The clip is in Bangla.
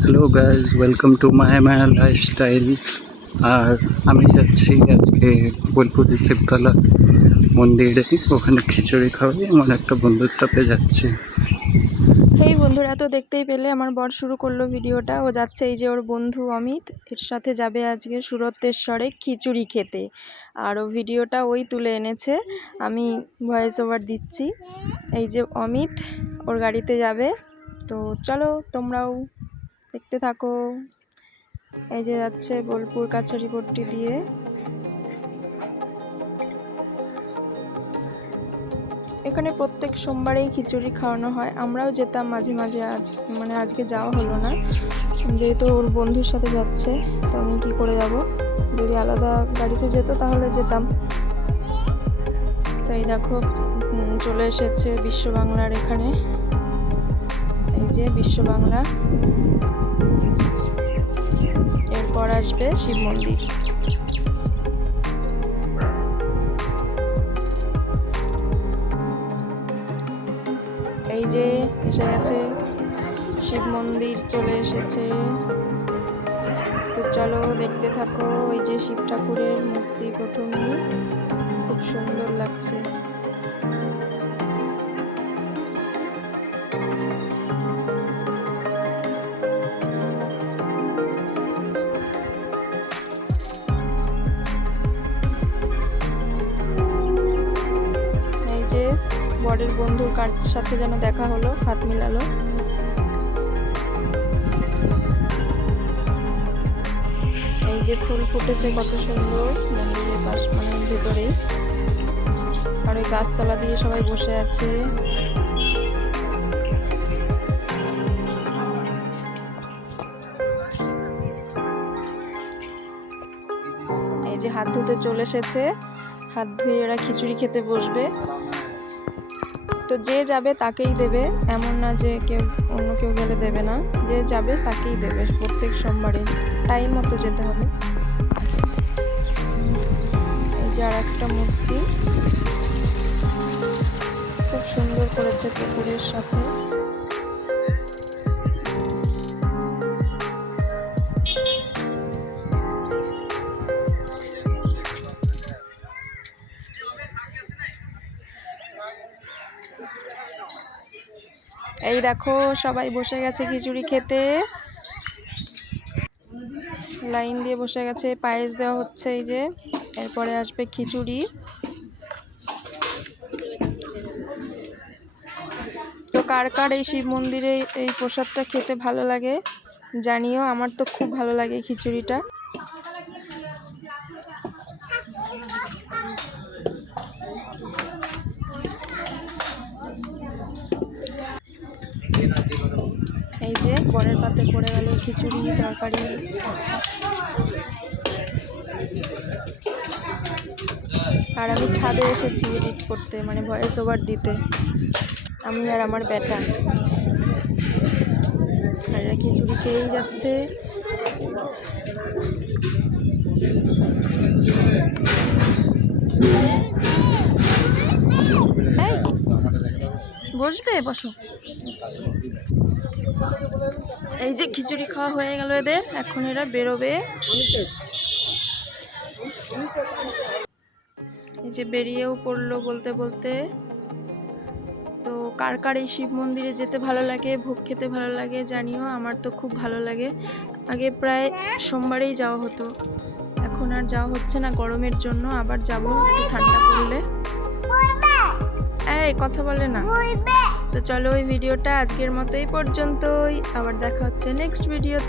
Hello guys, welcome to Maya lifestyle. আর আমি যাচ্ছি আজকে বোলপুর শিবতলা মন্দিরে, ওখানে খিচুড়ি খাওয়াই আমার একটা বন্ধুর সাথে যাচ্ছি। হেই বন্ধুরা, তো দেখতেই পেলে আমার বর শুরু করলো ভিডিওটা। ও যাচ্ছে, এই যে ওর বন্ধু অমিত, এর সাথে যাবে আজকে সুরতেশ্বরে খিচুড়ি খেতে। আর ও ভিডিওটা ওই তুলে এনেছে, আমি ভয়েস ওভার দিচ্ছি। এই যে অমিত ওর গাড়িতে যাবে, তো চলো তোমরাও দেখতে থাকো। এই যে যাচ্ছে বোলপুর কাছারিপট্টি দিয়ে। এখানে প্রত্যেক সোমবারেই খিচুড়ি খাওয়ানো হয়, আমরাও যেতাম মাঝে মাঝে। আজকে যাওয়া হলো না, যেহেতু ওর বন্ধুর সাথে যাচ্ছে, তো আমি কী করে যাব? যদি আলাদা গাড়িতে যেত তাহলে যেতাম। তো এই দেখো চলে এসেছে বিশ্ব বাংলার এখানে। এই যে বিশ্ব বাংলা, এরপর আসবে শিব মন্দির। এই যে এসে গেছে শিব মন্দির, চলে এসেছে। তো চলো দেখতে থাকো। ওই যে শিব ঠাকুরের মূর্তি প্রথমেই, খুব সুন্দর লাগছে। এই যে বরের বন্ধুর কার সাথে যেন দেখা হলো, হাত মিলালো। এই যে ফুল ফুটেছে কত সুন্দর মন্দিরের পাশ, মানে ভেতরেই। আর ওই গাছতলা দিয়ে সবাই বসে আছে। এই যে হাত ধুতে চলে এসেছে, হাত ধুয়ে এরা খিচুড়ি খেতে বসবে। তো যে যাবে তাকেই দেবে, এমন না যে অন্য কেউ গেলে দেবে না। যে যাবে তাকেই দেবে প্রত্যেক সোমবারে, টাইম মতো যেতে হবে। এই যে আর একটা মূর্তি, খুব সুন্দর করেছে পুকুরের সাথে। এই দেখো সবাই বসে গেছে খিচুড়ি খেতে, লাইন দিয়ে বসে গেছে। পায়েস দেওয়া হচ্ছে, এই যে এরপরে আসবে খিচুড়ি। তো কার কার এই শিব মন্দিরে এই প্রসাদটা খেতে ভালো লাগে জানিও। আমার তো খুব ভালো লাগে খিচুড়িটা। এই যে বরের পাতে পড়ে গেল খিচুড়ি তরকারি। আর আমি ছাদে এসেছি এডিট করতে, মানে ভয়েস ওভার দিতে, আমি আর আমার বেটা। আর এরা খিচুড়ি খেয়েই যাচ্ছে। বসবে, বসো। এই যে খিচুড়ি খাওয়া হয়ে গেল এদের, এখন এরা বেরোবে। এই যে বেরিয়েও পড়লো বলতে বলতে। তো কার কার এই শিব মন্দিরে যেতে ভালো লাগে, ভোগ খেতে ভালো লাগে জানিও। আমার তো খুব ভালো লাগে। আগে প্রায় সোমবারেই যাওয়া হতো, এখন আর যাওয়া হচ্ছে না গরমের জন্য। আবার যাব একটু ঠান্ডা পড়লে। এই কথা বলে না। তো চলো ওই ভিডিওটা আজকের মতো এই পর্যন্তই, আবার দেখা হচ্ছে নেক্সট ভিডিওতে।